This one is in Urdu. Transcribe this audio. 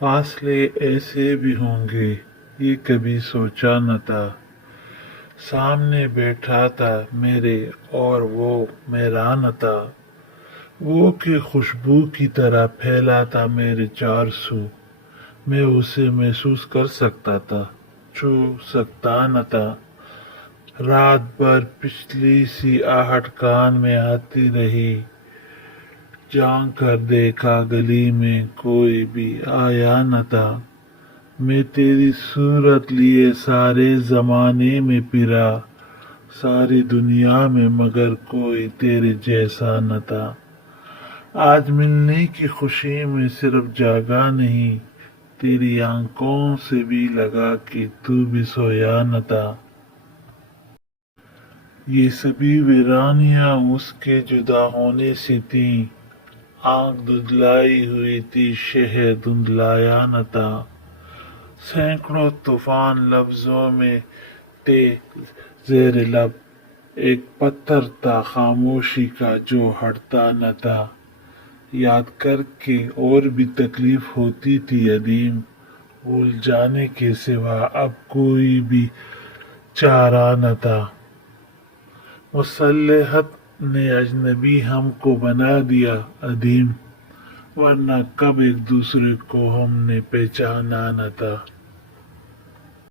فاصلے ایسے بھی ہوں گے یہ کبھی سوچا نہ تھا، سامنے بیٹھا تھا میرے اور وہ میرا نہ تھا، وہ کہ خوشبو کی طرح پھیلا تھا میرے چار سو، میں اسے محسوس کر سکتا تھا، چھو سکتا نہ تھا، رات بھر پچھلی سی آہٹ کان میں آتی رہی، جھانک کر دیکھا گلی میں کوئی بھی آیا نہ تھا، میں تیری صورت لیے سارے زمانے میں پھرا، ساری دنیا میں مگر کوئی تیرے جیسا نہ تھا، آج ملنے کی خوشی میں صرف جاگا نہیں، تیری آنکھوں سے بھی لگا کہ تو بھی سویا نہ تھا، یہ سبھی ویرانیاں اس کے جدا ہونے سے تھیں، آنکھ دھندلائی ہوئی تھی شہر دھندلایا نہ تھا، سینکڑوں طوفان لفظوں میں تھے زیر لب، ایک پتھر تھا خاموشی کا جو ہٹتا نہ تھا، یاد کر کے اور بھی تکلیف ہوتی تھی عظیم، بھول جانے کے سوا اب کوئی بھی چارہ نہ تھا، مصلحت نے اجنبی ہم کو بنا دیا عدیم، ورنہ کب ایک دوسرے کو ہم نے پہچانا نہ تھا۔